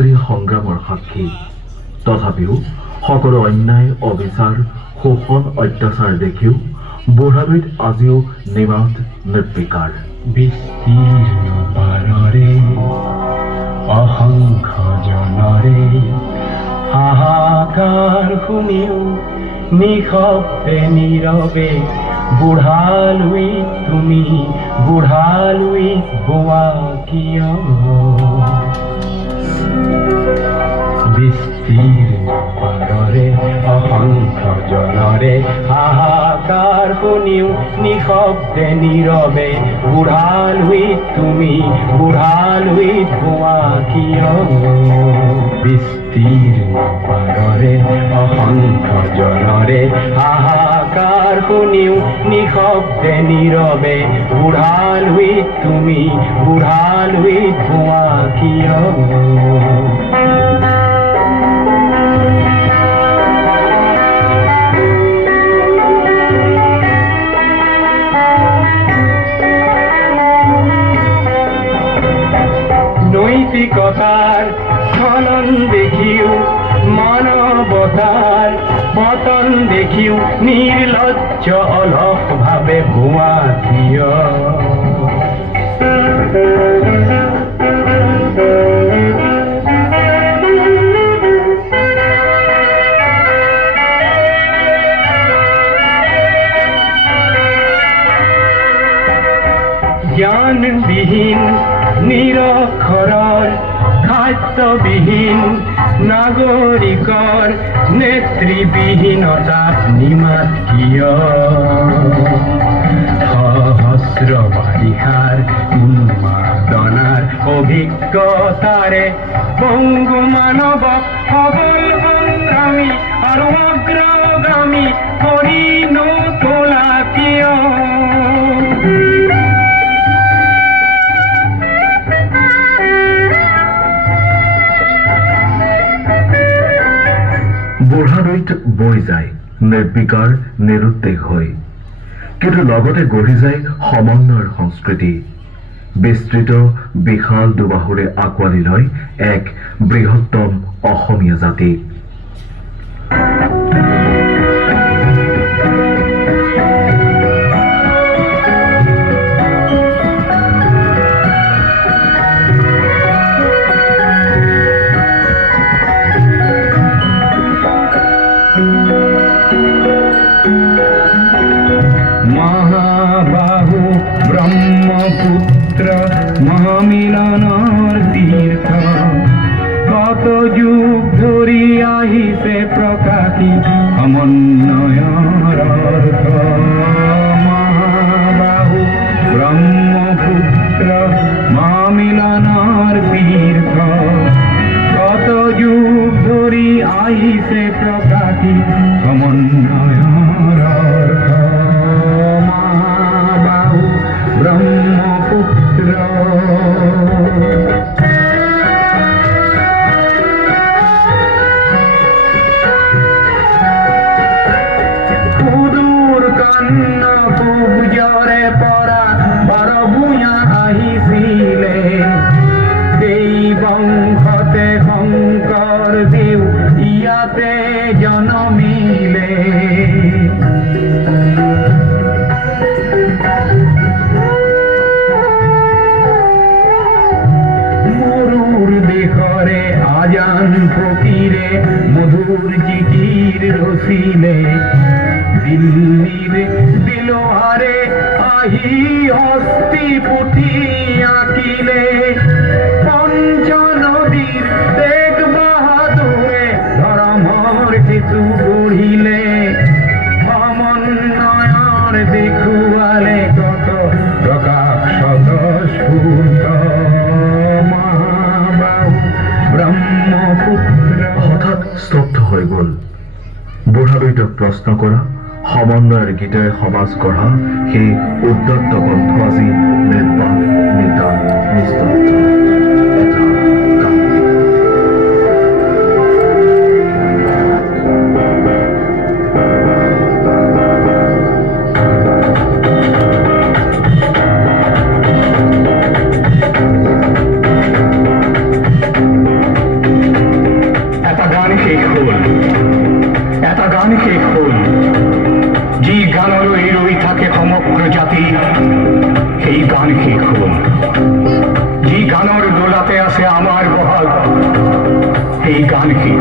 ধৰি সংগ্ৰামৰ সাক্ষী। তথাপিও সকলো অন্যায়, অবিচাৰ, শোষণ, অত্যাচাৰ দেখিও বুঢ়ালৈত আজিও নিমাত নিৰ্বিকাৰ। বিস্তীৰ্ণ পাৰৰে অসংখ্য জনৰে হাহাকাৰ শুনিও নিশব্দে নীৰৱে বুঢ়ালৈ তুমি বুঢ়ালৈ গোৱা কিয়? বিস্তীৰ্ণ পাৰৰে অসংখ্য জনৰে হাহাকাৰ শুনিও নিশব্দে নীৰৱে বুঢ়ালৈ তুমি বুঢ়ালৈ গোৱা কিয়? বিস্তীৰ্ণ পাৰৰে অসংখ্য জনৰে হাহাকাৰ শুনিও নিশব্দে নীৰৱে বুঢ়ালৈ তুমি বুঢ়ালৈ গোৱা কিয়? নৈতিকতাৰ স্খলন দেখিও মানৱতাৰ পতন দেখিও নিৰ্লজ্জ অলস ভাৱে ভুৱা কিয়? জ্ঞানবিহীন নিৰক্ষৰৰ খাদ্যবিহীন নাগৰিকৰ নেতৃবিহীনতাত নিমাত কিয়? সহস্ৰ বাৰিষাৰ উন্মাদনাৰ অভিজ্ঞতাৰে পংগু মানৱক সবল সংগ্ৰামী আৰু অগ্ৰগামী কৰি নতোলা কিয়? বুঢ়ালৈত বৈ যায় নিৰ্বিকাৰ নিৰুদ্দেশ হৈ, কিন্তু লগতে গঢ়ি যায় সমন্বয়ৰ সংস্কৃতি। বিস্তৃত বিশাল দুবাহুৰে আঁকোৱালি লয় এক বৃহত্তম অসমীয়া জাতি। মহাবাহু ব্ৰহ্মপুত্ৰ মহামিলনৰ তীৰ্থ কত যুগ ধৰি আহিছে প্ৰকাশী সমন্বয়ৰ অৰ্থ। মহাবাহু ব্ৰহ্মপুত্ৰ মহামিলনৰ তীৰ্থ কত যুগ ধৰি আহিছে প্ৰকাশী সমন্বয়ৰ অৰ্থ। ব্ৰহ্মপুত্ৰ সুদূৰ কন্ন কুবজৰে পৰা বৰভূঞা আহিছিলে, এই বংশতে শংকৰ দেৱ ইয়াতে জনমিলে। আজান ফকিরে মধুর চিঠির রসিলে, দিল্লির দিলহারে আহি হস্তি পুঁথি আঁকিলে। পঞ্চ নদীর তেগ বাহাদুরে ধর্মর কিছু গঢ়িলে, সমন্বয়ৰ দেখুৱালে কত প্ৰকাশত স্ফূৰ্ত। হঠাৎ স্তব্ধ হৈ গল। বুঢ়ালৈতক প্ৰশ্ন কৰা, সমন্বয়ৰ গীতেৰে সমাজ গঢ়া সেই উদ্যত্ত কণ্ঠ আজি নিৰ্বাক, নিতান, নিস্তব্ধ। দেখি